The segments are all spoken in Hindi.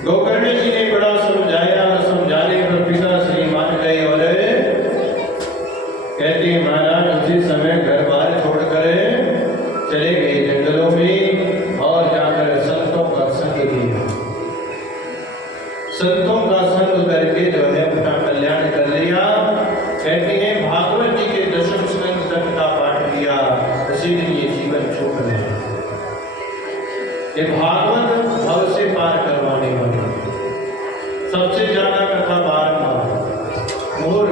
गोकर्ण जी ने बड़ा समझाया, समझाने पर पिता श्री मान गए और कहते महाराज उसी समय घर बार छोड़कर चले गए जंगलों में और जाकर संतों का संग किया। संतों का संग करके जो है अपना कल्याण कर लिया। कहते हैं भागवत जी के दशम स्कंद तक का पाठ किया, उसी दिन ये जीवन छोड़ गया। ये भागवत भव से पार करवाने वाला सबसे ज्यादा कथा बारंबार मोर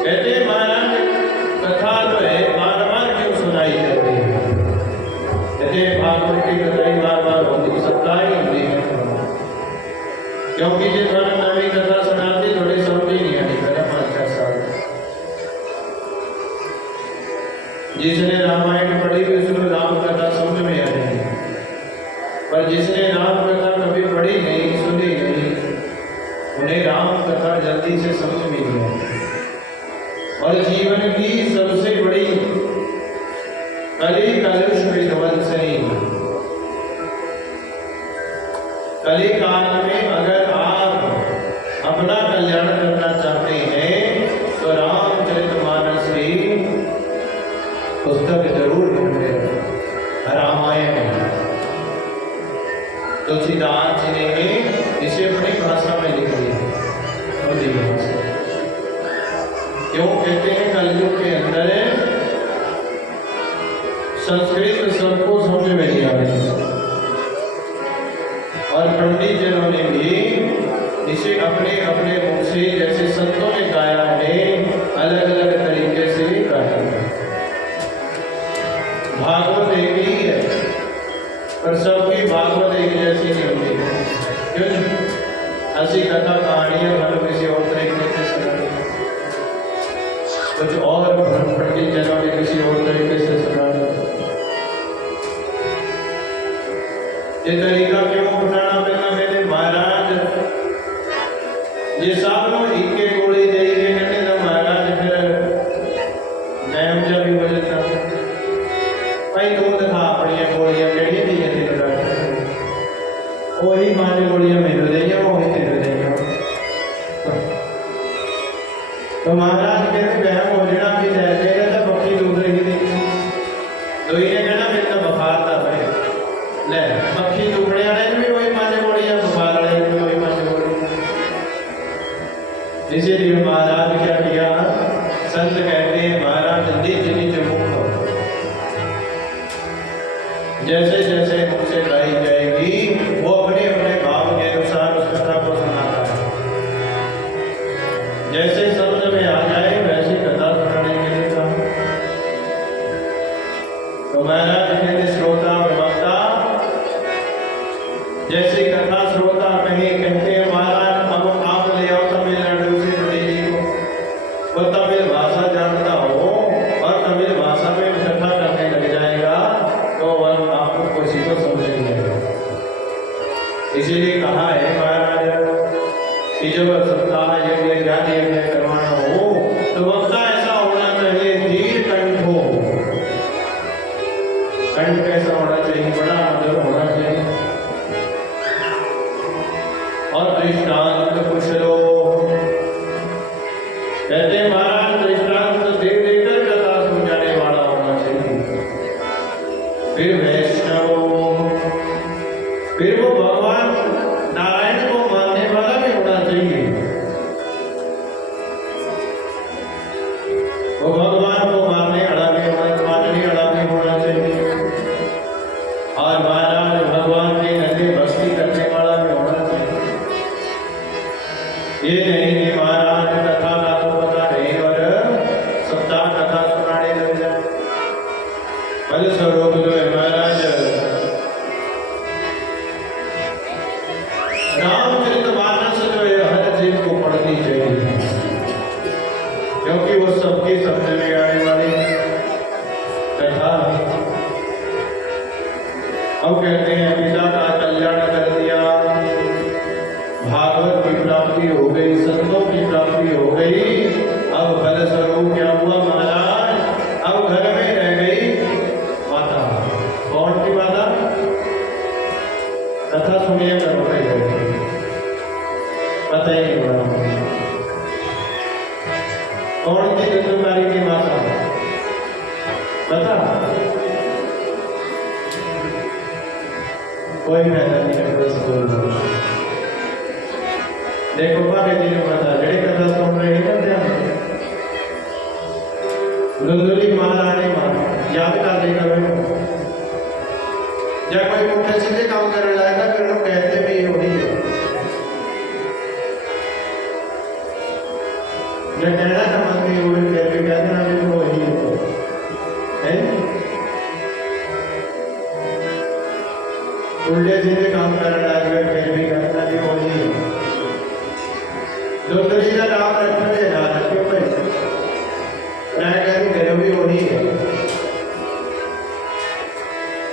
कहते हैं महाराज कथा जो है बार बार क्यों सुनाई जाती है। कहते हैं भागवत की कथा बार बार होती सप्ताह ही होती है, क्योंकि जिस बार नवी कथा सुनाती थोड़ी समझ ही नहीं आती। मेरा 5-4 साल जिसने रामायण पढ़ी भी उसको राम कथा समझ में आ रही है, पर जिसने राम कथा कभी पढ़ी नहीं सुनी नहीं उन्हें राम कथा जल्दी से समझ में नहीं आती। और जीवन की सबसे बड़ी कली कलुष विध्वंसनी, कली काल में अगर आप अपना कल्याण करना चाहते हैं तो रामचरितमानस की पुस्तक जरूर ढूंढें। रामायण तुलसीदास जी ने इसे अपनी भाषा में लिख दिया। क्यों कहते हैं कलयुग के अंदर संस्कृत सबको समझ में नहीं आ रही, और पंडित जनों ने भी इसे अपने अपने मुख से जैसे संतों ने गाया है अलग अलग तरीके से गाया है। भागवत एक ही है पर सबकी भागवत एक जैसी नहीं होती। क्यों? ऐसी कथा कहानियां मतलब किसी और तरीके से सुनाई, कुछ और पंडित जनों ने किसी और तरीके से सुनाया। ये तरीका क्यों अपनाना पड़ना मेरे महाराज? ये सब लोग इक्के गोली देंगे कहते ना महाराज, फिर नैम जब भी बजता भाई दूध खा अपनी गोलियां केड़ी दी है तेरे वही 5 गोलियां मेरे देंगे वही तेरे देंगे। तो महाराज कहते बहम हो जाना भी जाए तो पक्षी दूसरे की देंगे। तो ये कहना मेरे तो बुखार था भाई ले पक्षी दुखने वाले भी वही 5 गोलियां, बुखार वाले भी वही 5 गोलियां। इसीलिए महाराज क्या किया, संत कहते हैं महाराज निज निज मुख जैसे जैसे मुख से गाई जाएगी वो अपने अपने भाव के अनुसार उस कथा को सुनाता है। जैसे शब्द में आ जाए वैसी कथा सुनाने के लिए कहा। तो महाराज कहते श्रोता और वक्ता जैसी कथा श्रोता कहीं कहते हैं महाराज अब आप ले आओ तमिलनाडु से बड़ी जी को, वो तमिल भाषा जानता हो और तमिल भाषा में कथा करने लग जाएगा तो वह आपको किसी को समझ नहीं आएगा। इसीलिए कहा है महाराज कि जब सप्ताह यज्ञ ज्ञान यज्ञ करवाना हो तो वक्ता ऐसा होना चाहिए धीर कंठ हो। कंठ कैसा होना चाहिए? बड़ा मधुर होना चाहिए। और दृष्टांत कुशलो कहते महाराज दृष्टांत दे देकर कथा समझाने वाला होना चाहिए। फिर वैष्णव, फिर वो भगवान नारायण को मानने वाला भी होना चाहिए। वो भगवान को मानने वाला भी होना चाहिए। और महाराज भगवान के नदी भक्ति करने वाला भी होना चाहिए। ये नहीं कि महाराज कथा का तो पता नहीं और सप्ताह कथा सुनाने लग जाए। फल स्वरूप जो है महाराज रामचरितमानस जो है हर जीव को पढ़नी चाहिए, क्योंकि वो सबकी समझ में आने वाली कथा है। अब कहते हैं पिता का कल्याण कर दिया, भागवत की प्राप्ति हो गई, संतों की प्राप्ति हो गई। अब फल स्वरूप क्या हुआ महाराज? अब घर में रह गई माता। कौन की माता? कथा सुनिए करो पता ही नहीं हुआ कौन थी दुर्गारी की माता पता कोई फायदा नहीं है देखो भाभी जी ने पता जड़ी कथा सुन रहे हैं ध्यान धुंधली महारानी मां याद कर दे करो जब कोई पुठे सीधे काम करने लगेगा फिर लोग कहते भी ये वही है जब कहना समझ नहीं हुए फिर भी कहते ना भी वो वही है उल्टे सीधे काम करने लगे फिर भी कहना भी वही है धुंधली का नाम रखने ना रखियो भाई मैं कहती घर भी वही है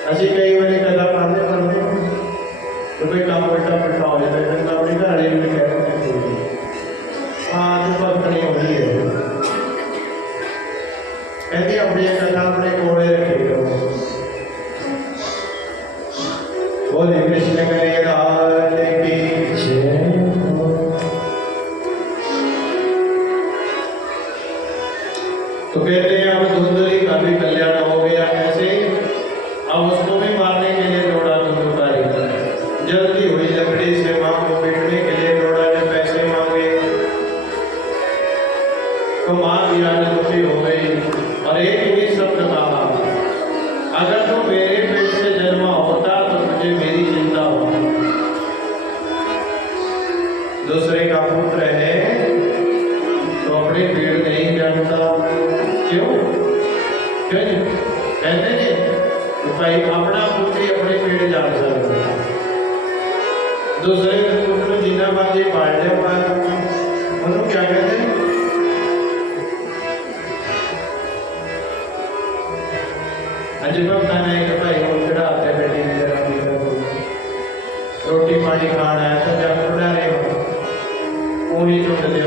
अच्छी कई बार कथा पढ़ते पढ़ते तो कोई काम उल्टा पुल्टा हो जाता है तो अपनी घर में कहते हैं हाँ तो बात नहीं हो रही है कहती अपनी कथा अपने कोड़े रखेगा बोले कृष्ण करे राधे की जय तो कहते हैं अब धुंधली का भी कल्याण हो गया कैसे अब उसको भी मारने के लिए दौड़ा धुंधुकारी जल्दी हुई लकड़ी से मां को पीटने के लिए दौड़ा ने पैसे मांगे तो मां भी आज दुखी हो गई और एक ही शब्द कहा अगर तो मेरे पेट से जन्मा होता तो मुझे मेरी चिंता होती दूसरे का पुत्र है तो अपनी पीड़ नहीं जानता क्यों क्यों कहते हैं भाई अपना पुत्री अपनी पीड़ जान सकते दूसरे पुत्र जिन्ना बात ये पाल ले उन्होंने क्या कहते हैं अजब बताना है कि भाई वो चढ़ाते बेटी रोटी पानी खाना है तो जब उड़ा रहे हो वो ही चुट दे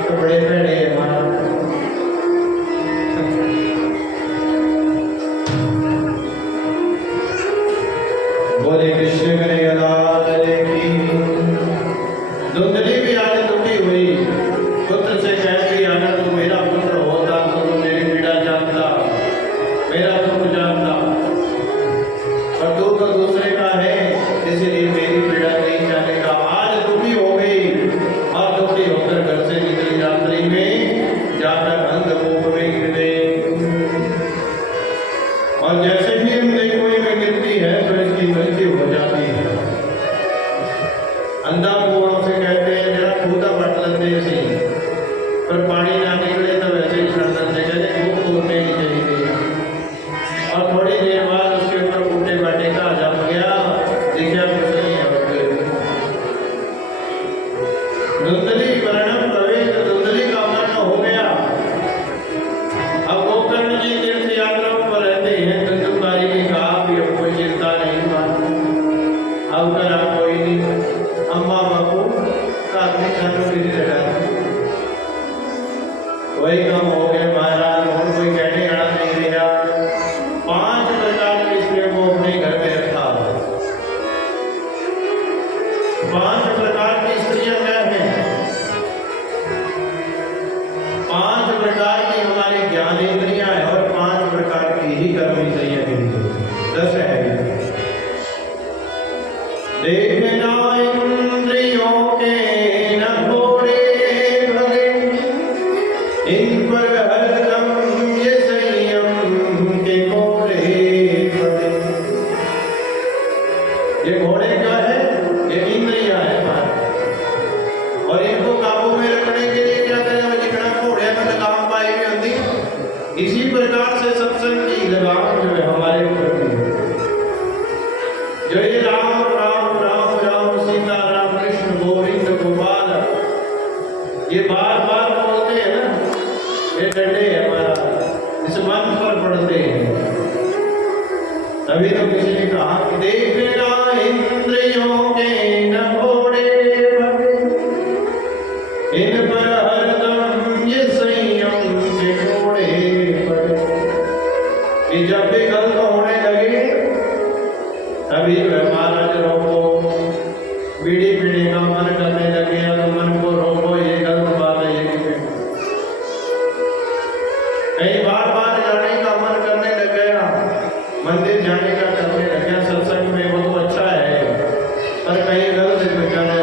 तो बड़े भैड़े हमारा बोले कृष्ण करे राधे की धुंधली भी आज दुखी हुई पुत्र से कहती अगर तू मेरा पुत्र होता तो तू मेरी पीड़ा जानता मेरा दुख जानता पर तू तो दूसरे का है इसलिए मेरी पीड़ा नहीं जानेगा आज दुखी हो गई और दुखी होकर घर से निकली रात्रि में जाकर अंधकूप में गिर गई और जैसे ही अंधकूप में गिरती है तो इसकी मृत्यु हो जाती है अंधा कुआं से कहते हैं जरा खूदा पट लेते से पर पानी ना निकले तो वैसे ही सड़ सकते कहते खूब तोड़ने की चाहिए और थोड़ी देर बाद उसके ऊपर बूटे बाटे का जम गया देखा कुछ नहीं है धुंधली वर्णम प्रवेश धुंधली का वर्ण हो गया अब गोकर्ण जी तीर्थ यात्राओं पर रहते हैं धुंधुकारी ने कहा भी अब कोई चिंता नहीं अब करा कोई नहीं अम्मा बापू काफी खानों की लगा वही काम हो गए महाराज और कोई कहने वाला नहीं रहा 5 प्रकार की स्त्रियों को अपने घर में रखा 5 प्रकार की स्त्रियां क्या है 5 प्रकार की हमारी ज्ञान इंद्रियां है और 5 प्रकार की ही कर्म इंद्रियां हैं 10 है देखना इंद्रियों के न घोड़े भगे इन पर हरदम ये संयम के घोड़े भगे ये घोड़े क्या है ये इंद्रियां है और इनको काबू में रखने के लिए क्या करें जितना घोड़े में लगाम पाई हुई होती इसी प्रकार से सत्संग की लगाम जो है हमारे ऊपर जो ये राम सीता राम कृष्ण गोविंद गोपाल ये बार बार बोलते हैं ना ये डंडे हमारा इस मन पर पड़ते हैं तभी तो किसी ने कहा देखना इंद्रियों के न घोड़े भगे इन पर हरदम ये संयम के घोड़े भगे जब भी गलत होने लगे अभी जो है महाराज रोको, बीड़ी पीने का मन करने लगे तो मन को रोको, ये गलत बात है। ये कहीं बार बार जाने का मन करने लग गया, मंदिर जाने का करने लग गया, सत्संग में वो तो अच्छा है, पर कहीं गलत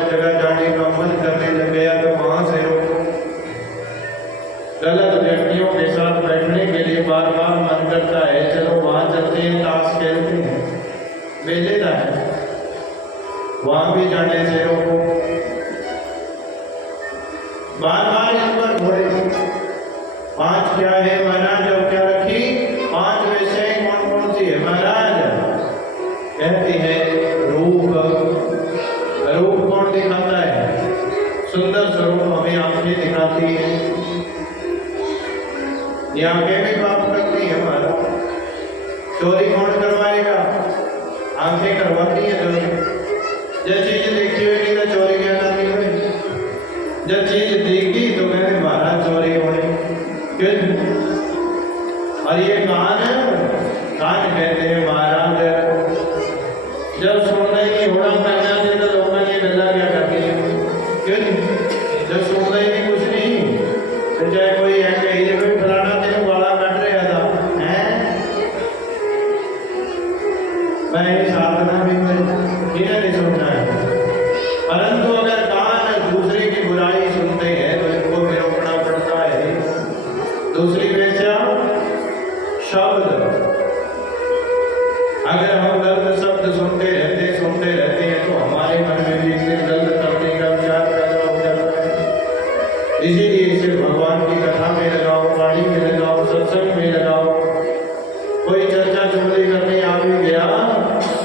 जगह जाने का मन करने लग गया तो वहां से रोको। गलत व्यक्तियों के साथ बैठने के लिए बार बार मन करता है, चलो वहां चलते हैं, ताश खेलते हैं, बेलेदा है, वहां भी जाने से रोको। बार बार इस पर घोड़े 5 क्या है महाराज, और क्या रखी 5 में से कौन कौन सी है महाराज? कहते हैं रूप। रूप कौन दिखाता है? सुंदर स्वरूप हमें आंखें दिखाती है, ये आंखें भी पाप करती है हमारा। चोरी कौन करवाएगा? आंखें करवाती है चोरी। जब चीज देखी हुई नहीं तो चोरी क्या करनी हुई, जब चीज देखी तो कहते महाराज चोरी होनी। क्यों? और ये कान कहते हैं महाराज, जब सुनना ही नहीं होना करना थे तो लोगों ने गल्ला क्या करती है? क्यों? जब सुनना ही नहीं कुछ नहीं तो चाहे कोई है कहीं कोई फलाना तेरे वाला कट रहा था है, मैं साधना भी किन्हें नहीं सुनना है। परंतु अगर कान दूसरे की बुराई सुनते हैं तो इनको भी रोकना पड़ता है। दूसरी वेश्या शब्द, अगर हम गलत शब्द सुनते रहते हैं तो हमारे मन में भी इसे गलत करने का विचार पैदा हो जाता है। इसीलिए इसे भगवान की कथा में लगाओ, वाणी में लगाओ, सत्संग में लगाओ। कोई चर्चा चुगली करने आ भी गया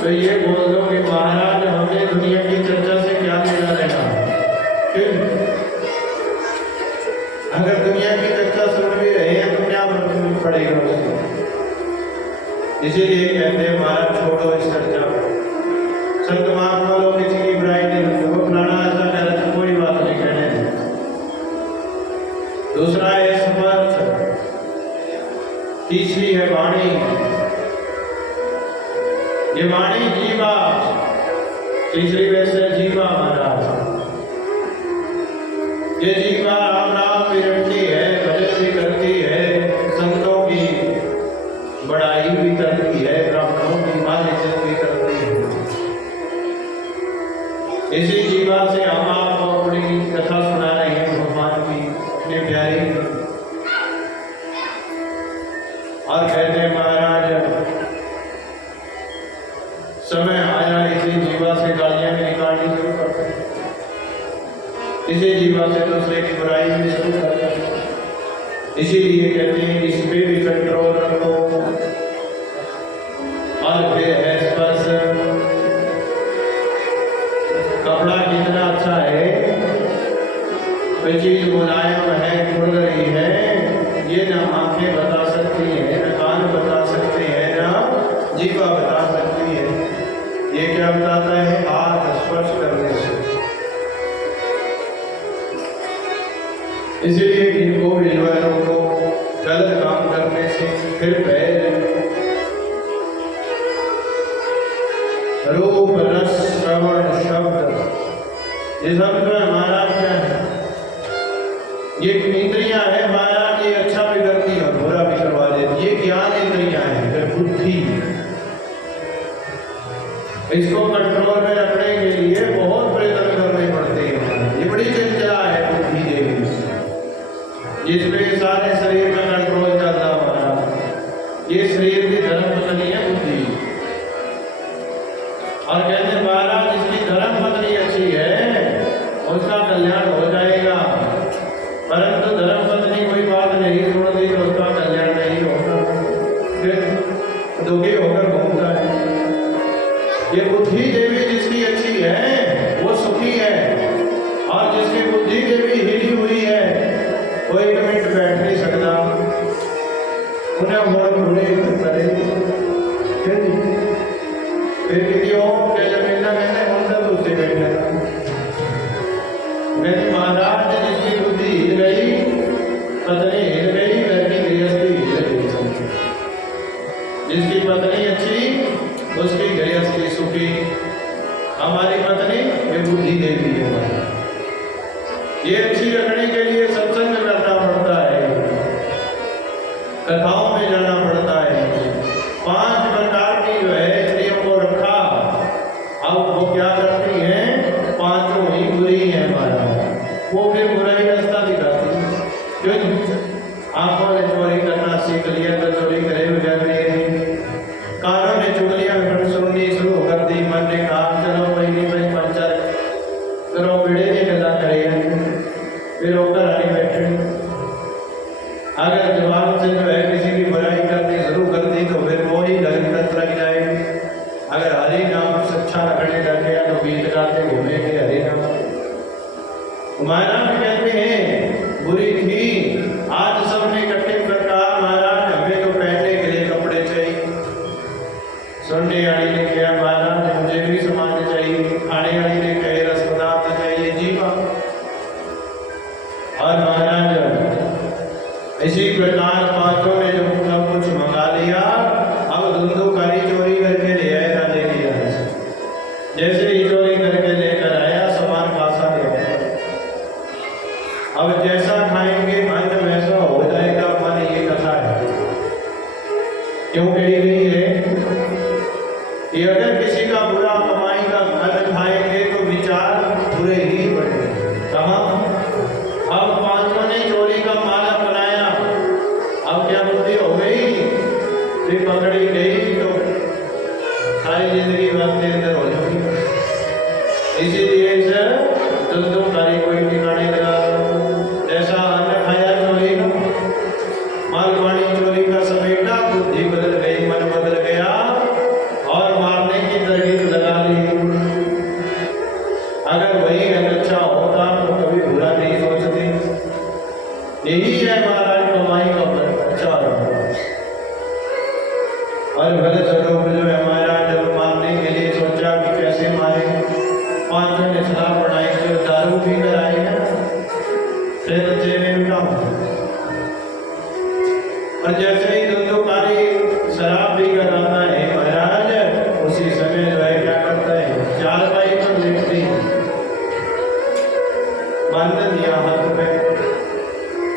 तो ये बोल दो कि महाराज हमने दुनिया की चर्चा से क्या लेना देना। क्यों? अगर दुनिया की चर्चा सुन भी रहे हैं तो क्या पड़ेगा उसको? इसीलिए कहते हैं महाराज छोड़ो इस चर्चा को। संत महात्मा लोग किसी की बुराई नहीं करते, वो फलाना ऐसा कह रहे थे, कोई बात नहीं कहने। दूसरा है समर्थ, तीसरी है वाणी। ये वाणी जीवा, तीसरी वैसे जीवा महाराज। ये जीवा राम नाम भी रखती है, भजन भी करती है, संतों की बड़ाई भी करती है, ब्राह्मणों की मान इज्जत भी करती है। इसी जीवा से हम आपको अपनी कथा सुना रहे हैं भगवान की, अपने प्यारे। और कहते हैं महाराज समय आया इसी जीवा से गालियां भी निकालनी शुरू करते हैं, इसी जीवा से दूसरे की बुराई भी शुरू करते हैं। इसीलिए कहते हैं इस पे भी कंट्रोल रखो। और फिर है स्पर्श। कपड़ा कितना अच्छा है, कोई चीज मुलायम है, खुल रही है, ये ना आंखें बता सकती है, ना कान बता सकते हैं, ना जीवा बता सकती है। ये क्या बताता है? हाथ स्पर्श करने से। इसीलिए इनको विद्वानों को गलत काम करने से फिर पैर, रूप, रस, श्रवण, शब्द, ये सब जो है महाराज क्या है? ये इंद्रियां है महाराज, ये अच्छा भी करती है और बुरा भी करवा देती है। ये ज्ञान इंद्रियां है, बुद्धि। इसको कंट्रोल में रखने के लिए बहुत प्रयत्न करने पड़ते हैं। ये बड़ी चंचला है बुद्धि देवी, जिसमें सारे शरीर का कंट्रोल चलता हमारा। ये शरीर की धर्म पत्नी है बुद्धि। और कहते महाराज जिसकी धर्म पत्नी अच्छी है उसका कल्याण हो जाएगा, परंतु धर्म पत्नी कोई बात नहीं सुन दी तो उसका कल्याण नहीं होगा, फिर दुखी होकर घूमता है। ये बुद्धि देवी जिसकी अच्छी है वो सुखी है, और जिसकी बुद्धि देवी हिली हुई है वो 1 मिनट बैठ नहीं सकता, उन्हें बहुत बुरे करे। फिर किसी और के जब मिलना कहने उनसे तो उससे बैठने का कहते महाराज जिसकी बुद्धि हिल गई, पत्नी हिल गई, घर की गृहस्थी हिल गई। जिसकी पत्नी अच्छी उसकी गृहस्थी सुखी। हमारी पत्नी ये बुद्धि देवी है, ये अच्छी रखने के लिए सत्संग करना पड़ता है, कथाओं में जाना पड़ता है। 5 प्रकार की जो है स्त्रियों को रखा। अब वो क्या करती हैं? 5 ही बुरी है हमारा, वो फिर बुराई रास्ता दिखाती है। क्यों? आंखों ने चोरी करना सीख लिया तो चोरी करे बगैर नहीं। कानों ने चुगलियां सुननी शुरू कर दी। मन ने कहा चलो भाई नहीं भाई पंचर करो, बेड़े की गला करेगा, फिर होकर आने बैठे। अगर जवान से जो है किसी की बुराई करनी शुरू कर दी तो फिर वो ही लग जाएगी। अगर हरि नाम सच्चा रखने लग गया तो गीत गाते घूमेंगे हरि नाम। महाराज कहते हैं बुरी थी, आज सबने इकट्ठे कर कहा महाराज हमें तो पहनने के लिए कपड़े चाहिए। सुनने वाली ने कहा महाराज मुझे भी सामान चाहिए। खाने वाली ने कहे रस पदार्थ चाहिए जीवा। और महाराज इसी प्रकार 5 ने जो सब कुछ मंगा लिया। अब धुंधुकारी चोरी करके ले आए राजे की यहाँ से। जैसे ही चोरी करके लेकर आया सामान पासा गया। अब जैसा खाएंगे मन वैसा हो जाएगा मन, ये कथा है। क्यों कही गई है कि अगर किसी का बुरा कमाई का अन्न खाएंगे तो विचार बुरे ही बने। कहाँ? अब 5 ने चोरी का माला बनाया। अब क्या बुद्धि हो गई? फिर पकड़ी गई तो सारी जिंदगी बातें अंदर हो जाएगी। इसीलिए इसे धुंधुकारी कोई ठिकाने लगा। जैसा अन्न खाया चोरी का, मालवाणी चोरी का समेटा, बुद्धि बदल गई, मन बदल गया और मारने की तरकीब लगा ली। अगर वही अच्छा होता तो कभी बुरा नहीं सोचते। यही है महाराज कमाई का अच्छा और गलत स्वरूप जो है महाराज जब मारने के लिए सोचा कि कैसे मारे। 5 ने सलाह बनाई जो दारू पी कर आए हैं फिर जेने उठाओ। और जैसे ही धुंधुकारी शराब पी कर आता है महाराज उसी समय जो है क्या करता है? चारपाई पर लेटती बांध दिया हाथ में,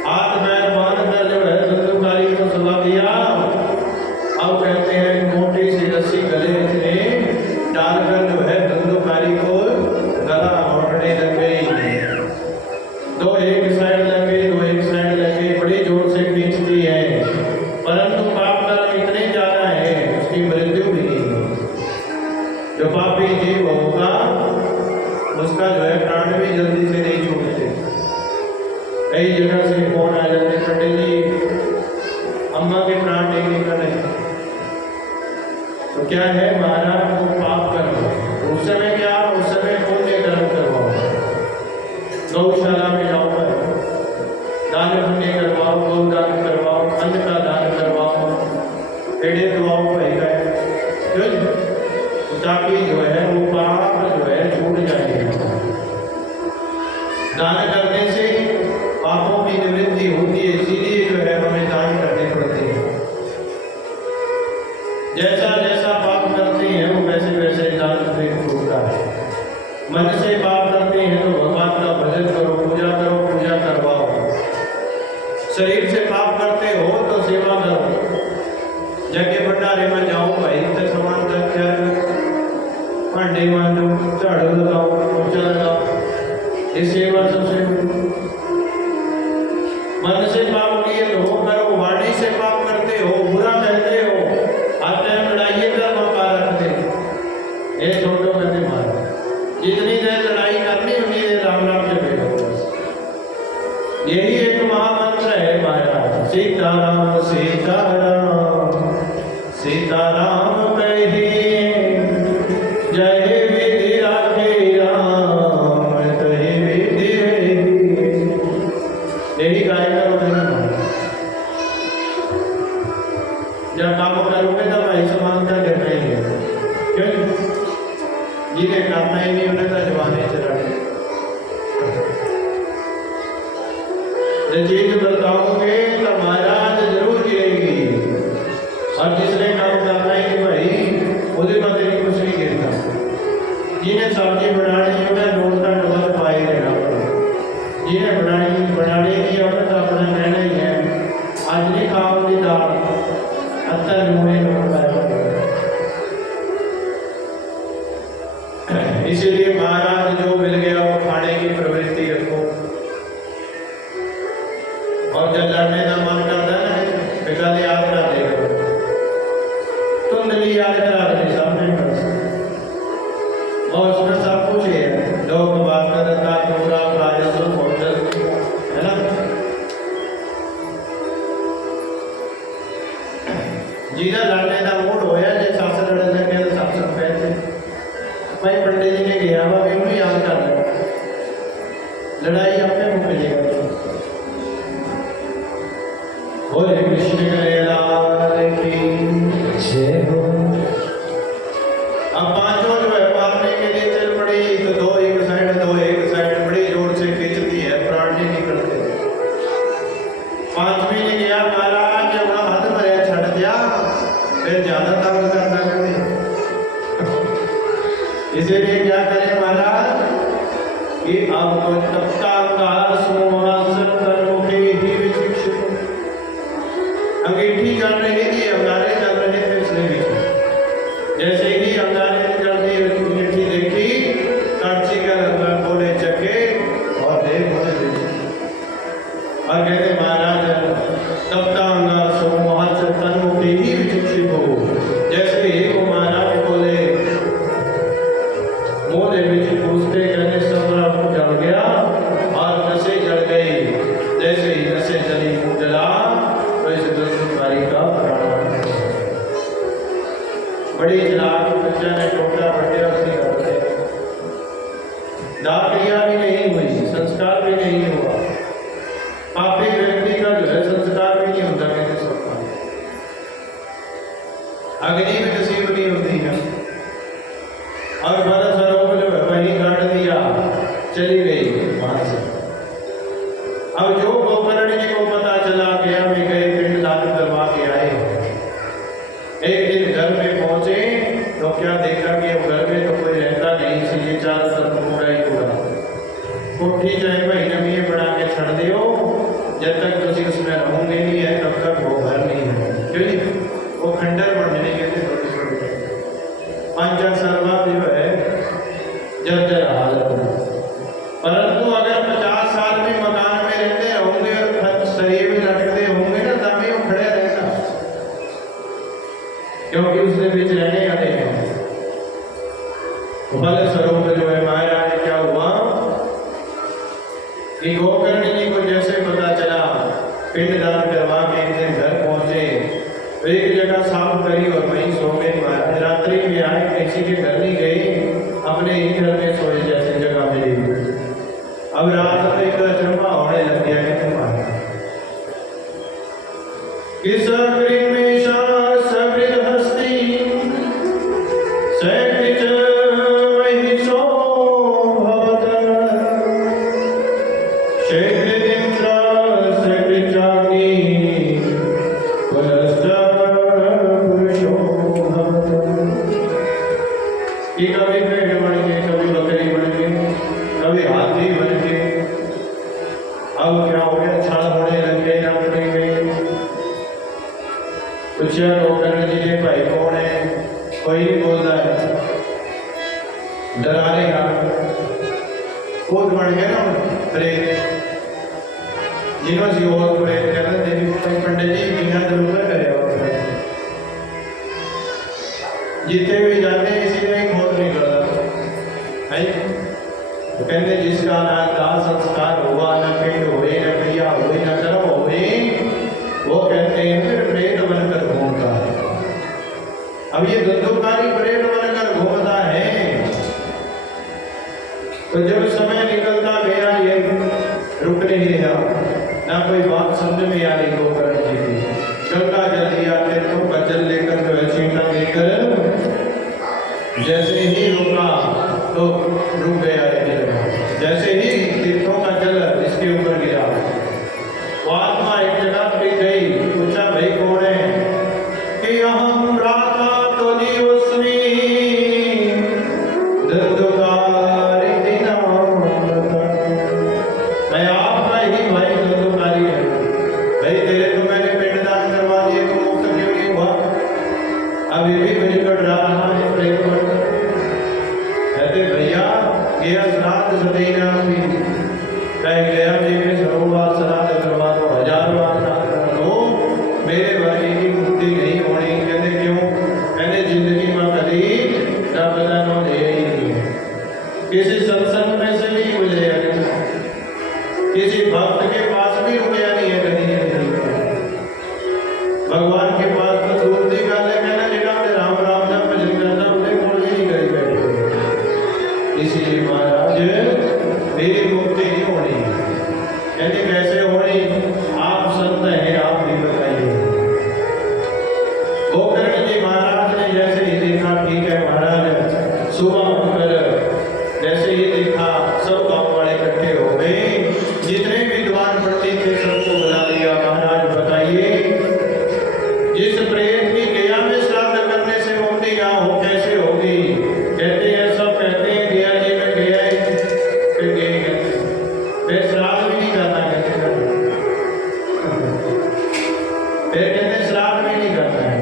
हाथ पैर बांध कर जो है धुंधुकारी को सुला दिया। अब कहते हैं मोटी सी रस्सी गले में डालकर जो है धुंधुकारी को गला घोटने लग गई। 2 एक साइड लग गई, 2 एक साइड लग गई, बड़ी जोर से खींचती है। परंतु पाप कर्म इतने ज्यादा है उसकी मृत्यु भी नहीं। जो पापी जीव होगा उसका जो है प्राण भी जल्दी से नहीं छूटते। कई जगह से फोन आ जाते पंडित जी अम्मा के प्राण नहीं निकले। तो क्या है महाराज वो पाप कर्म। उस समय क्या? उस समय पुण्य कर्म करवाओ, गौशाला में जाओ, दान पुण्य करवाओ, गौ दान करवाओ, अन्न का दान करवाओ, पेड़े दुआओ भाई ताकि जो है वो पाप जो है छूट जाएगा। दान करने से पापों की निवृत्ति होती है, इसीलिए जो है हमें दान करने पड़ते हैं। जैसा जैसा पाप करते हैं वो वैसे वैसे दान होता है। मन से पाप करते हैं तो भगवान का भजन करो, पूजा करो, पूजा करवाओ। शरीर से पाप करते हो तो सेवा करो, यज्ञ भंडारे में जाओ भाई तो सामान रख भांडे मांजो, झाड़ू लगाओ, पोछा लगाओ, ये सेवा सबसे। मन से पाप किए तो वो करो, वाणी से पाप करते हो, बुरा कहते हो, आते हैं लड़ाइए कर मौका रखते ये छोटो करके मारो। जितनी देर लड़ाई करनी उतनी देर राम नाम जपेगा। यही एक महामंत्र है महाराज। सीताराम सीताराम सीताराम कहिए जय विधि राखे राम कहे विधि रही। यही गाय करोगे जब काम करोगे तब ऐसा मांगता करना ही है। क्यों? जिन्हें करना ही नहीं उन्हें तो जवानी चला चीज बताओगे तो महाराज जरूर गिरेगी। और जिसने काम करना ही नहीं भाई उसे जिन्हें सब्जी बनानी उन्हें नून का नमक पाए देना, जिन्हें बनाने की औरत अपना कहना ही है आज नहीं खाओगी दाल अत्तर नूने नून पाए। इसीलिए महाराज जो मिल गया वो खाने की प्रवृत्ति रखो। और जब लड़ने का मन करता है ना बेचारे याद कर देगा, तुंदली याद करा दे सामने कर, और उसमें सब कुछ है, लोग बात करता पूरा राजस्व होटल है ना। जीरा लड़ने का मूड होया जे सस लड़न लगे तो सस पैसे भाई पंडित जी ने कहा वा भी उन्हें याद कर लो, लड़ाई आपने मुक जाएगा। बोले कृष्ण लाल की जय हो। अब पांचों जो है मारने के लिए चल पड़ी, तो दो एक साइड बड़ी जोर से खींचती है, प्राण नहीं निकलते। पांचवी ने कहा महाराज जब हाथ मरे छड़ दिया फिर ज्यादा तंग करना कभी, इसीलिए क्या करें महाराज कि अब तो तपता अंगीठी चल रही थी, अंगारे चल रहे थे उसने भी। जैसे ही अंगारे ने चलती अंगीठी देखी, कड़छी का रंग बोले चके और दे बोले बेचे। और कहते महाराज तपता अंगार सो महाचर तन्मुखी ही विचिक्षिप हो। जैसे ही वो महाराज बोले मोले बिच पूछते कहते सब जल गया और नशे जल गई। जैसे ही नशे जली जला वैसे दुष्टकारी का प्राण। बड़ी जलाल बच्चा ने टोटा पटिया उसकी करते, दाह क्रिया भी नहीं हुई, संस्कार भी नहीं हुआ, पापी व्यक्ति का जो है संस्कार भी नहीं होता कहते सबका। अग्नि में नसीब नहीं होती है और बड़ा स्वरूप जो है वही काट दिया, चली गई वहां से। अब जो गोकर्ण जी को पता चला गया मैं गए पिंड दान करवा के आए। एक दिन घर में पहुंचे तो क्या देखा कि अब घर में तो कोई रहता नहीं, इसलिए चारों तरफ कूड़ा ही कूड़ा। कोठी चाहे भाई जमीन बना के छड़ दियो, जब तक तुम उसमें रहोगे नहीं है तब तक वो घर नहीं है। क्यों जी वो खंडर बनने के थे छोटे छोटे 5-4 साल बाद जो है जर्जर हालत में। परंतु अगर 50 साल भी मकान में रहते होंगे और शरीर में लटकते होंगे ना तभी वो खड़े रहेगा, क्योंकि उसने बीच रहने का देखे। फल स्वरूप जो है महाराज क्या हुआ कि गोकर्ण जी को जैसे पता चला, पिंडदान करवा के एक दिन घर पहुंचे तो एक जगह साफ करी और वहीं सो गए महाराज। रात्रि में आए, किसी के घर नहीं गई, अपने ही घर में सोए जैसे जगह मिली। अब रात में एक अचंबा होने लग गया कि तुम्हारा किस सकृत हस्ती सकृत वही सो भवत सकृत इंद्र सकृत जागी पुनश्च पुरुषो भवत। कि कभी पेड़ बन के, कभी बकरी बन के, कभी हाथी बन के। अब क्या हो गया, छल होने लग गए, नमने में पूछा गोकर्ण जी ने भाई कौन है, कोई नहीं बोलता है, डराने का खुद बन गया ना प्रेत। जिन्होंने और प्रेत कहते देवी पंडित जी बिना जरूर करे जितने भी जाते हैं इसी में खोद नहीं करता है। तो कहते जिसका ना दाह संस्कार हुआ, न पिंड हुए, न क्रिया हुई, न कर्म हुए, वो कहते हैं फिर प्रेत बनकर घूमता है। अब ये धुंधुकारी प्रेत बनकर घूमता है। तो जब समय निकलता गया ये रुक नहीं रहा, ना कोई बात समझ में आ रही गोकर्ण जी की। गंगा जल दिया, तीर्थों का जल लेकर जो है छींटा लेकर जैसे ही रुका तो रुक गया। जैसे ही तीर्थों का जल इसके ऊपर गिरा, वो आत्मा एक जगह पे गई, पूछा भाई कौन है, कि हम प्रातः तो जीवस्मी भी बिल्कुल रहा है प्रेम कहते भैया गया श्राद्ध सदैना भी कह गया जी में सरोवार श्राद्ध करवा दो 1000 बार श्राद्ध कर दो मेरे वर्गे की मुक्ति नहीं होनी कहते क्यों कहते जिंदगी में कभी रब का नाम ले ही नहीं किसी सत्संग में से भी गुजरे किसी भक्त के पास भी रुपया नहीं है कभी भगवान के पास तो दूर की गल है कहना जेड़ा राम राम का भजन करता उन्हें कोल भी नहीं करी बैठे इसीलिए महाराज मेरी मुक्ति नहीं होनी कहते कैसे होनी आप संत हैं आप भी बताइए गोकर्ण जी महाराज ने जैसे ही देखा ठीक है महाराज सुबह उठकर जैसे ही देखा सब गाँव वाले इकट्ठे हो गए जितने भी द्वार पट्टी थे सबको बुला लिया महाराज बताइए जिस प्रेत की गया में श्राद्ध करने से मुक्ति ना हो कैसे होगी कहते हैं सब कहते हैं गया जी में गया फिर गए फिर श्राद्ध भी नहीं करना कहते फिर कहते श्राद्ध भी नहीं करना है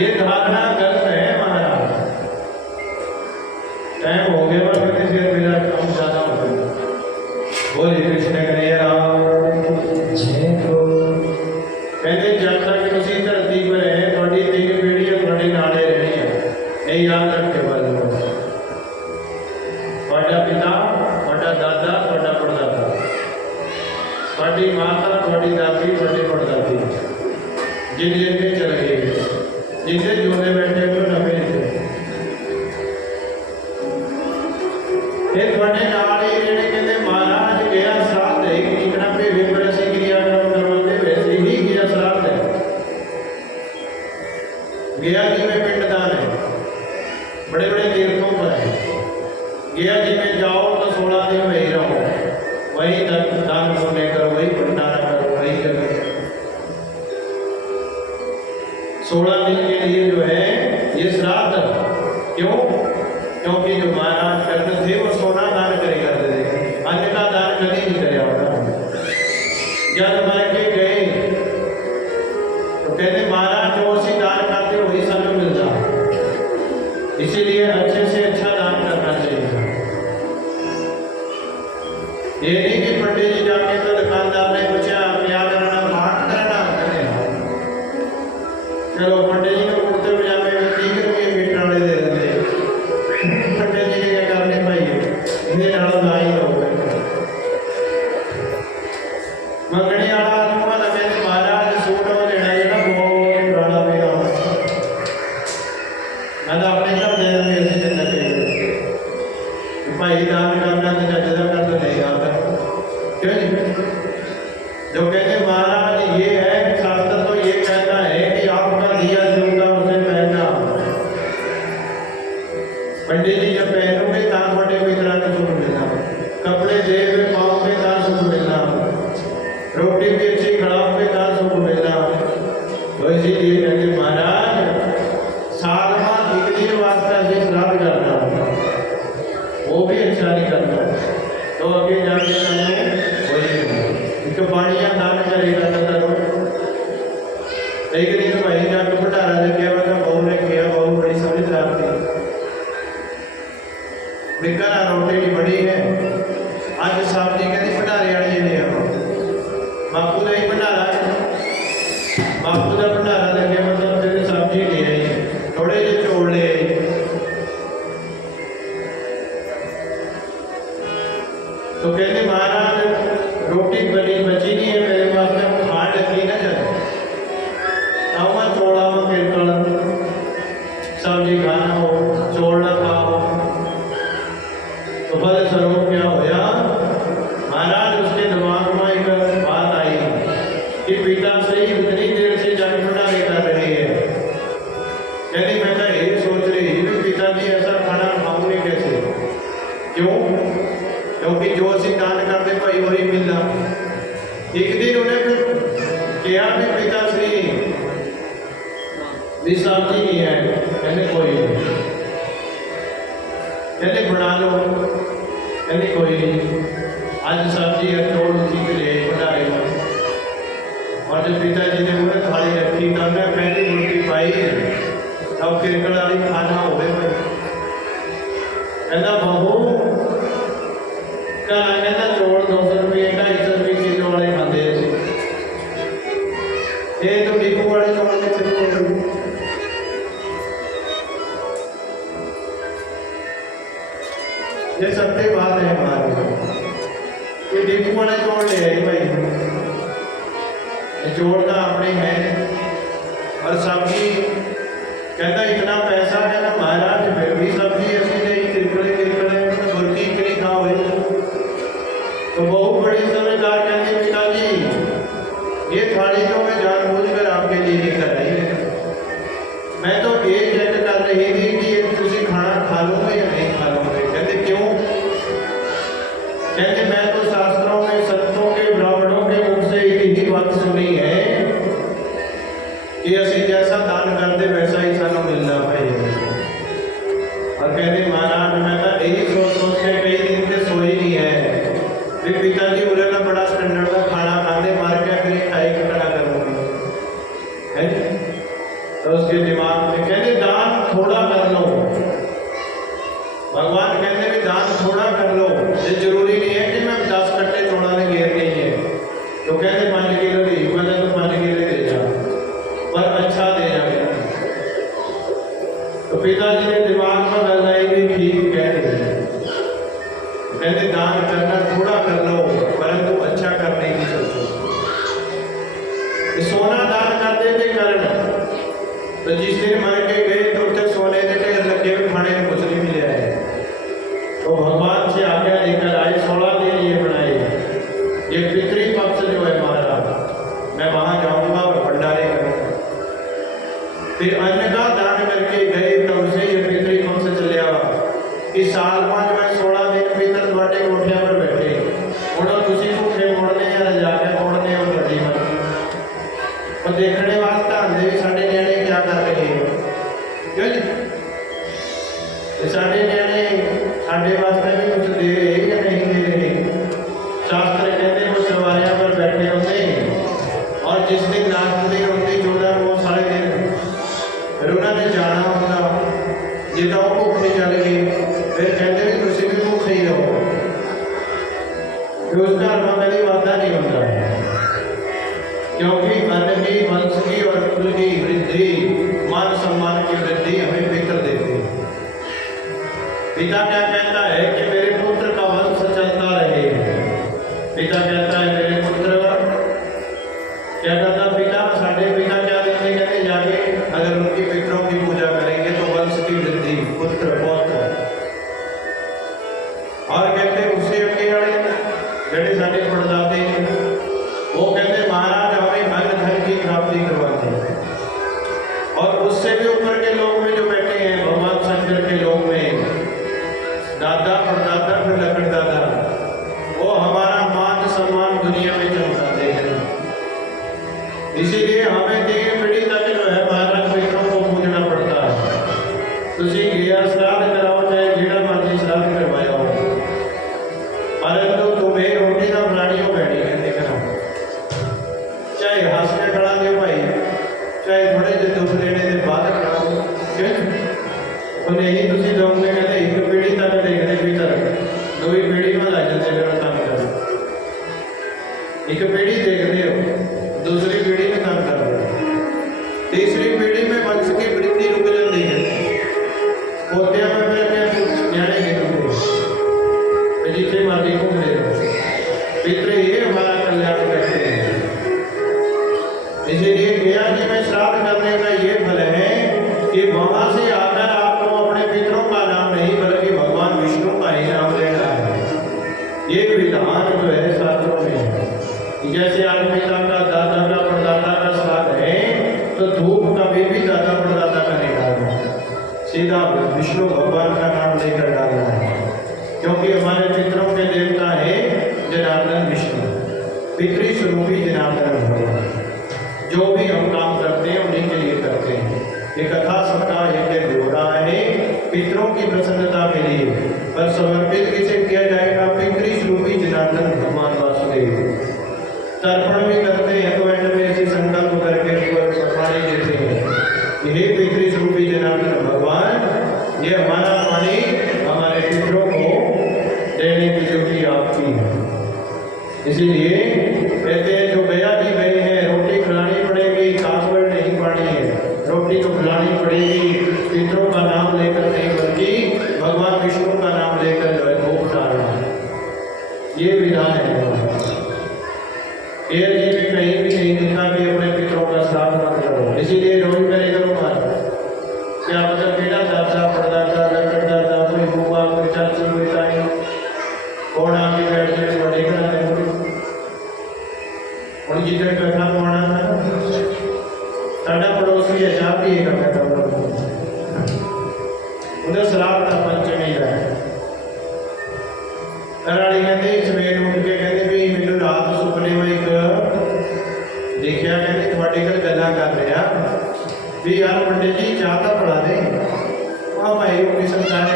ये धारणा गलत है महाराज टाइम हो गया पर कहते फिर मेरा काम ज्यादा हो गया बोलिए कृष्ण कन्हैया जय हो कहते जब तक किसी धरती पर है थोड़ी तीन पीढ़ियां थोड़ी नाले रहनी है ये याद रखे वाले थोड़ा पिता थोड़ा दादा थोड़ा परदादा थोड़ी माता थोड़ी दादी थोड़ी परदादी जिन जिनके चल गए जिनसे जोने बैठे तो नबे ये थोड़े नाल ही जेडे कहते महाराज गया श्राद्ध है कितना भेवे पर ऐसी क्रियाक्रम करवाते वैसे ही गया श्राद्ध है गया जी में पिंडदान है बड़े बड़े तीर्थों पर है गया जी में जाओ तो 16 दिन वही रहो वही दान पुण्य करो वही भंडारा करो वही करो 16 दिन के लिए जो है ये श्राद्ध क्यों क्योंकि जो महाराज करते थे वो सोना दान करे करते थे अन्य का दान कभी नहीं करे होता जब मर के गए तो कहते महाराज जो उसी दान करते वही समय मिलता इसीलिए अच्छे से अच्छा दान करना चाहिए ये नहीं कि पंडित जी जाके तो दुकानदार ने पूछा क्या करना पाठ करना चलो पंडित जी को कुर्ते पजामे में 30 रुपये मीटर वाले दे देते पंडित जी ने क्या करने भाई इन्हें डालो ना ही हो मंगनी वाला आदमी वाला कहते महाराज सूट वो लेना जेड़ा बहुत पुराना भी ना मैं अपने घर दे देंगे ऐसे कहना चाहिए भाई दान करना तो जज का तो नहीं आता क्यों जो कहते महाराज ये है शास्त्र तो ये कहता है कि आपका दिया जूता उसे पहनना पंडित जी जब पहनोगे तां थोड़े को इतना नहीं सुख मिलना कपड़े जेब में पाओगे तां सुख मिलना रोटी भी अच्छी खिलाओगे तां सुख मिलना तो इसीलिए कहते महाराज साल में एक दिन वास्ता से श्राद्ध करना वो भी अच्छा नहीं करना तो आगे जाके वही एक पानिया दान करेगा करो एक दिन भाई जाके भंडारा लेके आया था बहू ने किया बहू बड़ी समझदार थी बिकरा रोटी की बड़ी है आज साहब जी कहते भंडारे वाली ले आओ बापू का ही भंडारा बापू का भंडारा लेके मतलब तेरे साहब जी ले आई थोड़े जे चौल ले आई तो कहते महाराज रोटी बनी बची नहीं है मेरे पास में खाट लगी ना जाए आवा चौड़ा में फिर कल सब्जी खाना हो चौल ना खाओ तो फल स्वरूप क्या होया महाराज उसके दिमाग में एक बात आई कि पिता से ही उतनी देर से जग भंडारे कर रही है कहती मैं तो यही सोच रही कि पिताजी ऐसा खाना खाऊंगे कैसे क्यों क्योंकि जो ਅਸੀਂ दान करते भाई वही मिलना एक दिन उन्हें फिर किया भी पिता श्री साहब जी नहीं है कहते कोई नहीं कहते बना लो कहते कोई नहीं आज साहब जी चौड़ उसी के लिए भंडारे में और जब पिताजी ने उन्हें थाली रखी तो मैं पहली भाई अब किरकड़ वाली खाना हो गए भाई कहता बहू कहता चौल 200 रुपये 250 रुपये किलो वाले खाते ये तो डिपू वाले चौल के ये सत्य बात है हमारी ये डिपू वाले चौल ले आई भाई चौल का अपने है और सब्जी कहता इतना पैसा है ना महाराज फिर भी सब्जी ऐसी नहीं किरकड़े मुर्गी इतनी खाओ तो बहुत बड़ी समझदार कहती पिताजी ये थाली तो मैं जानबूझकर आपके लिए लेकर आई है मैं तो ये चेक कर रही थी कि तुझे खाना खा लूंगा या नहीं खा लूंगा कहते क्यों कहते मैं तो शास्त्रों में संतों के ब्राह्मणों के मुख से एक ही बात सुनी है कि असि जैसा दान करते वैसा ही सानू मिलना भाई और कहते महाराज मैं तो यही सोच के कई दिन से सोई नहीं है भी पिताजी बोले ना बड़ा स्टैंडर्ड का खाना खाते मार के फिर खाई के खड़ा करूंगी है तो उसके दिमाग में कहते दान थोड़ा कर लो भगवान कहते भी दान थोड़ा कर लो ये जरूरी नहीं है कि मैं 10 कट्टे थोड़ा ने घेर नहीं है तो कहते 5 किलो दी मैंने तो 5 किलो दे जा पर अच्छा दे जा तो पिताजी ने दिमाग में लगाई भी ठीक कह रही कहते दान करना थोड़ा कर लो परंतु अच्छा करने की सोचो सोना दान कर देते कारण तो जिस दिन मर के गए तो उसे सोने के ढेर लगे हुए खाने में कुछ नहीं मिला है तो भगवान से आज्ञा लेकर आए 16 दिन ये बनाए ये पितृ पक्ष जो है महाराज मैं वहां जाऊंगा और भंडारे करूंगा फिर अन्न का दान करके गए तब से ये पितृ पक्ष चले आवा कि साल बाद मैं 16 दिन पितर ਤੁਹਾਡੇ ਕੋਠਿਆਂ पर बैठे ਹੁਣ ਤੁਸੀਂ ਭੁੱਖੇ ਮੋੜਨੇ ਜਾਂ ਜਾ ਕੇ ਮੋੜਨੇ ਉਹ ਤੁਹਾਡੀ ਮਰਜ਼ੀ और देखने वास्ते आंदे भी साढ़े न्याणे क्या कर रहे हैं क्यों जी साढ़े न्याणे साढ़े वास्ते भी कुछ दे रहे या नहीं दे रहे शास्त्र कहते वो सवारियां पर बैठे होते और जिस दिन लास्ट दिन होती 14 वो सारे दिन फिर उन्होंने जाना होता जिदा वो भूखे चल गए फिर कहते भी तुम भी भूखे ही रहो फिर उसका कभी वादा नहीं होता क्योंकि अन्न की वंश की और कुल की वृद्धि मान सम्मान की वृद्धि हमें पितर देते हैं पिता क्या कहता है कि मेरे पुत्र का वंश चलता रहे पिता कहता है मेरे पुत्र क्या कहता पिता साढ़े पिता क्या देते कहते जाके अगर उनकी पितरों की पूजा करेंगे तो वंश की वृद्धि पुत्र पौत्र और कहते उससे अगे वाले जड़े साढ़े पड़दाते वो कहते महाराज हमें धन धन की प्राप्ति करवाते हैं और उससे भी ऊपर के लोग में जो बैठे हैं भगवान शंकर के लोग में दादा परदादा फिर लकड़ दादा वो हमारा मान सम्मान दुनिया में चमकाते हैं इसीलिए हमें 3 पीढ़ी तक जो है महाराज पितरों को पूजना पड़ता है तुझे गया श्राद्ध कराओ चाहे जीड़ा मर्जी श्राद्ध करवाया हो परंतु तुम्हें रोटी का प्राणियों बैठी है देखना चाहे हंस के खड़ा दे भाई चाहे थोड़े जे दुख लेने के बाद खड़ा हो क्यों यही तुम लोग ने कहते एक पीढ़ी तक देखने भीतर 2 पीढ़ी में लग जाते मेरा काम कर एक पीढ़ी देखते हो दूसरी पीढ़ी में काम कर रहे तीसरी पीढ़ी में वंश की वृद्धि रुक जाती है पोतिया में न्याणे के रुके जितने मर्जी घूम ले पितृ ये हमारा कल्याण करते हैं इसीलिए गया जी में श्राद्ध करने का ये फल है कि वहां से आकर आपको अपने पितरों का नाम नहीं बल्कि भगवान विष्णु का ही नाम लेना है ये विधान जो है शास्त्रों में है जैसे आज पिता का दादा का परदादा का श्राद्ध है तो धूप का भी दादा परदादा का नहीं डालना सीधा विष्णु भगवान का नाम लेकर डालना है क्योंकि हमारे पितरों के देवता है जनार्दन विष्णु पितृ स्वरूपी जनार्दन भगवान जो भी हम काम करते हैं उन्हीं के लिए करते हैं ये कथा सबका एक हो रहा है पितरों की प्रसन्नता के लिए पर समर्पित किसे किया जाएगा पितृ स्वरूपी जनार्दन भगवान वासुदेव तर्पण भी करते हैं तो एंड में ऐसे संकल्प करके पानी देते हैं ये वाणी पड़ेगी, पितरों का नाम लेकर नहीं बल्कि भगवान विष्णु का नाम लेकर जो है भोग डालना, ये विधान है। ये जी में कहीं भी नहीं लिखा कि अपने पितरों का श्राद्ध मत करो, इसीलिए रोई करे करो मत। क्या मतलब बेटा दादा पड़दादा लकड़दादा कोई बुआ कोई चाची कोई ताई कौन आके बैठ के बड़े करा और जिधर कथा पढ़ना था साडा पड़ोसी है चाह भी करना था उधर श्राद्ध था पंचमी का कराड़ी कहते सवेर उठ के कहते भी मैनू रात सुपने में एक देखा कहते थोड़े घर गल्ला कर रहा भी यार पंडित जी चाह तो पढ़ा दे वहाँ भाई अपनी संतान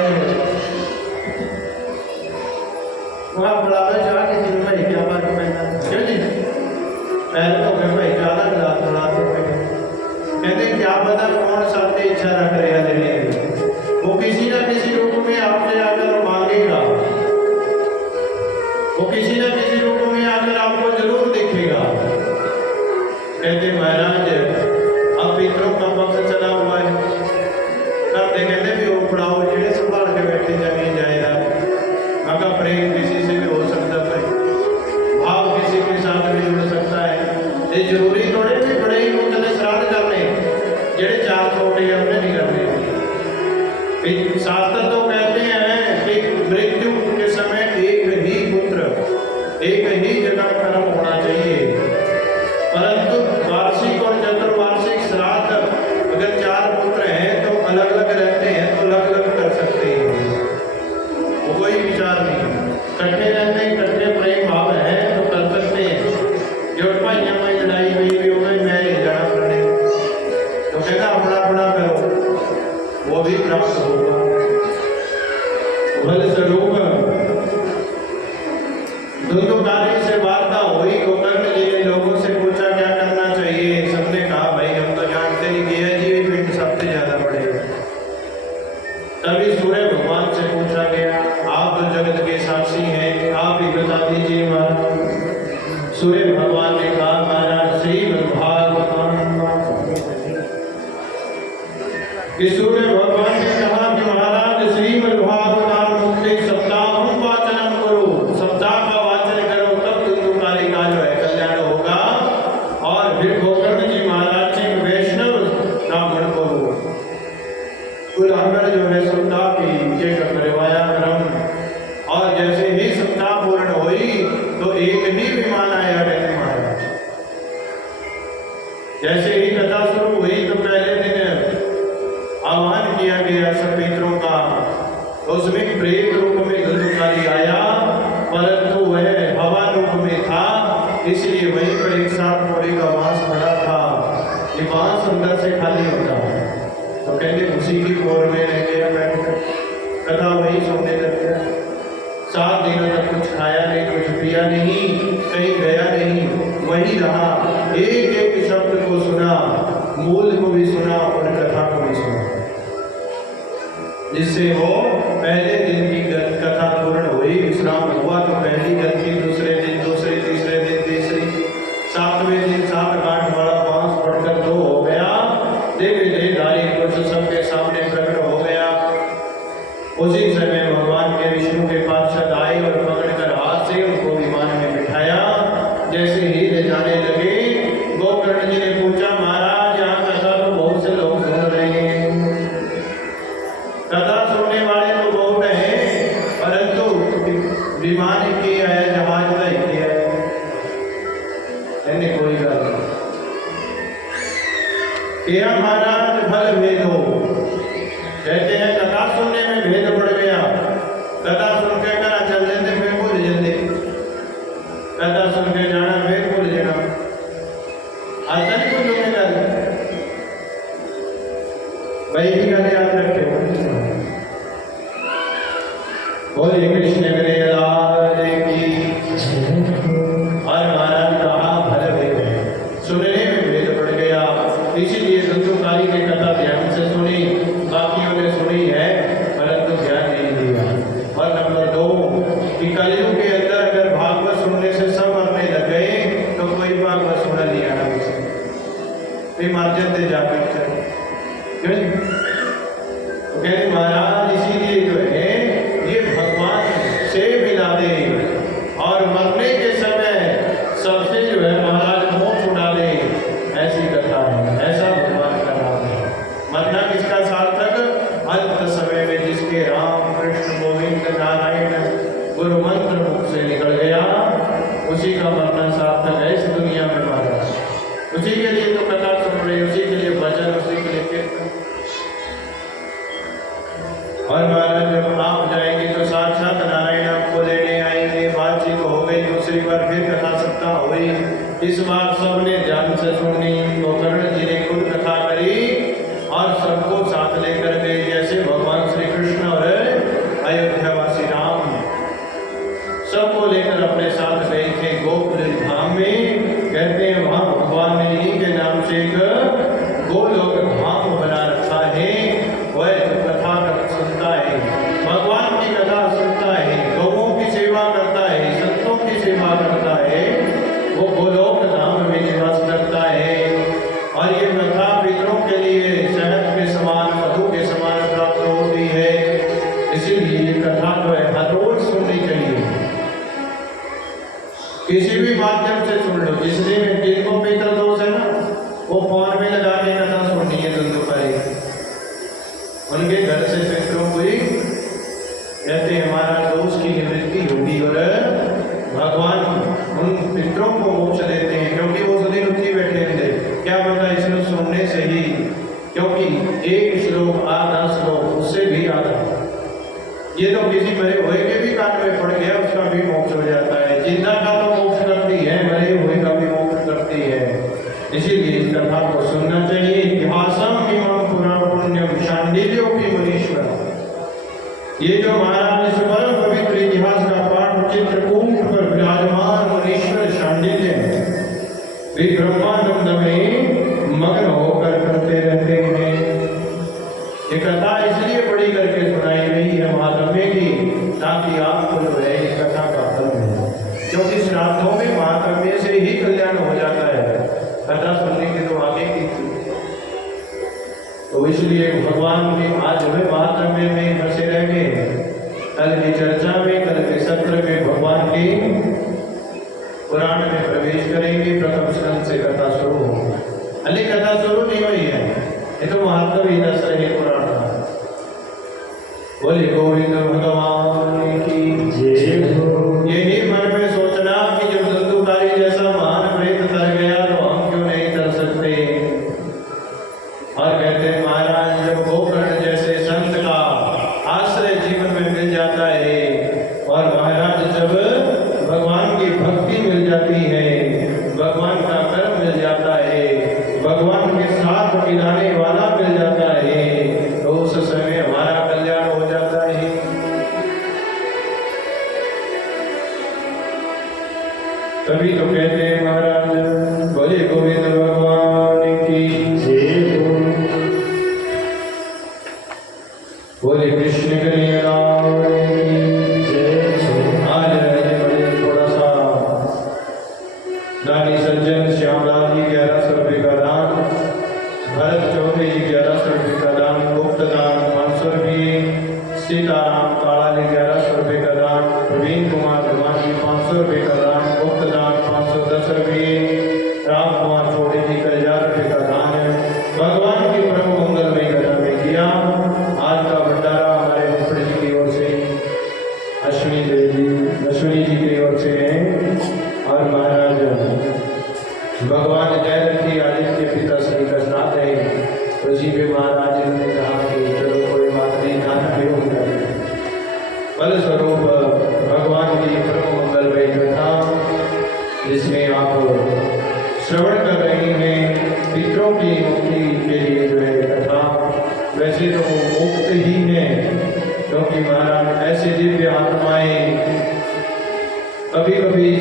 वहाँ पढ़ावे चाह किसी में भाई क्या बात करना क्यों जी पहले तो फिर भाई ज़्यादा गिलास बना दो कहते क्या पता कौन साथी इच्छा रख रहे हैं लेने की, वो किसी न किसी रूप में आपसे आकर मांगेगा, वो किसी न किसी रूप में आकर आपको जरूर देखेगा। कहते महाराज अब पितरों का वक्त चला हुआ है, करते कहते भी वो पढ़ाओ जेड़े संभाल के बैठे जाने जाएगा, मगर प्रेम किसी से भी हो सकता है, भाव किसी के साथ भी जुड़ सकता है, ये जरूरी थोड़े भी बड़े ही उतने श्राद्ध करने जेड़े चार छोटे हमने नहीं करने। शास्त्र तो कहते हैं कि मृत्यु के समय एक ही पुत्र एक ही जगह कर्म होना चाहिए, परंतु वार्षिक और चतुर्वार्षिक श्राद्ध अगर चार पुत्र हैं तो अलग अलग रहते हैं तो अलग अलग कर सकते हैं, वो कोई विचार नहीं। इकट्ठे रहते हैं इकट्ठे प्रेम भाव है तो कर सकते हैं, जो भाइयों में लड़ाई हुई भी होगी मैं नहीं जाना करने तो कहता अपना अपना करो वो भी प्राप्त होगा फल स्वरूप। धुंधुकारी से वार्ता हुई, गोकर्ण जी ने लोगों से पूछा क्या करना चाहिए, सबने कहा भाई हम तो जानते नहीं कि यह जीव पिंड सबसे ज्यादा बढ़ेगा। तभी सूर्य भगवान से पूछा गया आप तो जगत के साक्षी हैं आप ही बता दीजिए महाराज। सूर्य भगवान ने कहा महाराज श्रीमद् कि सूर्य भगवान ने कहा कि महाराज श्रीमद् भागवतान मुक्ति सप्ताह वाचनम करो, सप्ताह का वाचन करो तब धुंधुकारी का जो है कल्याण होगा। और फिर गोकर्ण जी महाराज जी वैष्णव ब्राह्मण को कुलांगर जो है सप्ताह की के करवाया क्रम, और जैसे ही सप्ताह पूर्ण हुई तो एक ही विमान आया कहते महाराज। जैसे ही कथा शुरू हुई तो पहले दिन आह्वान किया गया सब पितरों का, उसमें प्रेत रूप में धुंधुकारी आया परंतु वह हवा रूप में था, इसलिए वहीं पर एक साथ मोरी का बांस पड़ा था। ये बांस अंदर से खाली होता है तो कहते उसी की कोर में रह गया बैठकर, कथा वही सुनने लग गया। 7 दिनों तक कुछ खाया नहीं कुछ पिया नहीं कहीं गया नहीं, वही रहा, एक एक शब्द को सुना, मूल को भी सुना और कथा को भी सुना, जिससे वो पहले दिन की कथा पूर्ण हुई। विश्राम हुआ तो पहली गलती, दूसरे दिन दूसरी, तीसरे दिन तीसरी, 7वें दिन 7 गांठ वाला बांस पढ़कर 2 हो गया। देवी देवधारी पुरुष सबके सामने प्रकट हो गया। उसी समय भगवान के विष्णु के पार्षद आए और पकड़कर हाथ से उनको विमान में बिठाया। जैसे ही ले जाने लगे गोकर्ण जी ने पूछा महाराज यहाँ कथा तो बहुत से लोग सुन रहे हैं, कथा सुनने वाले तो बहुत हैं परंतु विमान की है जहाज का ही है कोई गल नहीं। क्या महाराज फल भेद हो, कहते हैं कथा सुनने में भेद पड़ गया, कथा सुन के करा चल देते फिर भूल जाते, कथा सुन के जाना फिर भूल जाना, ऐसा नहीं कुछ होने का भाई की गल याद रखे। बोले कृष्ण लाल की। और महाराज कहा फल भेद, सुनने में भेद पड़ गया, इसीलिए धुंधुकारी की कथा ध्यान से सुनी, बाकियों ने सुनी है परंतु ध्यान नहीं दिया। और नंबर 2 कि कलयुग के अंदर अगर भागवत सुनने से सब मरने लग गए तो कोई भागवत सुना नहीं आना, फिर मर जाते जाकर क्यों जी? तो कहते महाराज इसीलिए जो है ये भगवान से मिला दे और मरने के समय सबसे जो है महाराज मोक्ष उड़ा दे, ऐसी कथा है। ऐसा भगवान का नाम है। मरना किसका सार्थक? अंत समय में जिसके राम कृष्ण गोविंद नारायण गुरु मंत्र मुख से निकल गया, उसी का मरना सार्थक है इस दुनिया में महाराज। उसी के लिए तो कथा सुन रहे, उसी के लिए भजन, उसी के लिए कीर्तन। और महाराज जब आप जाएंगे तो साक्षात नारायण आपको लेने आएंगे। बातचीत हो गई, दूसरी बार फिर कथा सप्ताह हुई। इस बार सबने ध्यान से सुननी। तो कर्ण जी ने खुद कथा करी और सबको साथ लेकर गए, जैसे भगवान श्री कृष्ण और अयोध्यावासी राम सबको लेकर अपने साथ गए थे गोकुल धाम में। कहते हैं वहां भगवान ने इन्हीं के नाम से एक गोलोक धाम बना रखा है। वह जो कथा सुनता है, भगवान की कथा सुनता है, लोगों की सेवा करता है, संतों की सेवा करता है, वो गोलोक धाम में निवास करता है। और ये कथा पितरों के लिए शहद के समान, मधु के समान प्राप्त होती है। इसीलिए ये कथा जो है हर रोज सुननी चाहिए। किसी भी माध्यम से सुन लो। जिनको पितर दोष है ना, वो फोन में लगा के कथा सुननी है दुखदाई। उनके घर से पितरों को ही कहते हैं हमारा दोष की निवृत्ति होगी और भगवान उन पितरों को मोक्ष देते हैं, क्योंकि वो सदी रुचि बैठे थे। क्या पता इसको सुनने से ही, क्योंकि एक श्लोक आधा श्लोक उससे भी आधा, ये तो किसी मरे हुए के भी कान में पड़ गया उसका भी मोक्ष हो जाता है। जिंदा का तो मोक्ष करती है, मरे हुए का भी मोक्ष करती है। इसीलिए इस कथा को सुनना चाहिए। इतिहासम इमं पुराण पुण्यम शांडिल्यो की मुनीश्वर। ये जो महाराज इस परम पवित्र इतिहास का पाठ चित्रकूट पर विराजमान मुनीश्वर शांडिल्य वे ब्रह्मानंद में मग्न होकर करते रहते हैं। ये कथा इसलिए बड़ी करके सुनाई गई है महात्म्य की, ताकि आपको जो है इस कथा का फल मिले। क्योंकि श्राद्धों में महात्म्य से ही कल्याण हो जाता है। कथा सुनने के तो आगे की थी, तो इसलिए भगवान के आज में महात्म्य में फंसे रह गए। कल की चर्चा में, कल के सत्र में भगवान की पुराण में प्रवेश करेंगे। प्रथम स्कंद से कथा शुरू होगी। अली कथा शुरू नहीं हुई है, ये तो महात्म ही दस रहे पुराण। बोले गोविंद भगवान की जय। यही मन में सोचना कि जब धंधुकारी जैसा महान प्रेत तर गया तो हम क्यों नहीं तर सकते। और कहते हैं महाराज जब गोकर्ण जैसे संत का आश्रय जीवन में मिल जाता है, और महाराज जब भगवान की भक्ति मिल जाती है, भगवान का कर्म मिल जाता है, भगवान के साथ मिलाने वाला मिल जाता है, तो उस समय हमारा कल्याण हो जाता है। तभी तो कहते हैं महाराज बोले गोविंद भगवान की जय। बोले कृष्ण कन्हैया की जय। आज थोड़ा सा दानी सज्जन श्यामलाल जी 1100 रुपये का दान, भरत चौधरी जी 1100 रुपये का दान, गुप्त दान 500 रुपये, सीताराम काला जी 1100 रुपये का दान, प्रवीण कुमार धर्मा जी 500 रुपये का दान, गुप्त दान 510 रुपये, राम कुमार छोटे जी का 1000 रुपये का दान भगवान की परम मंगलमय कथा में किया। आज का भंडारा हमारे मुखड़ जी की ओर से, अश्विनी जी की ओर से है। और महाराज भगवान जयदत्त की आदित्य पिता श्री का साथ है, तो जी पे महाराज ने कहा कि चलो कोई बात नहीं, दान भी हो जाए। फल स्वरूप भगवान की परम मंगलमय कथा जिसमें आप श्रवण कर रहे हैं, पितरों की मुक्ति के लिए जो है कथा, वैसे तो वो मुक्त ही है, क्योंकि महाराज ऐसे दिव्य आत्माएं कभी कभी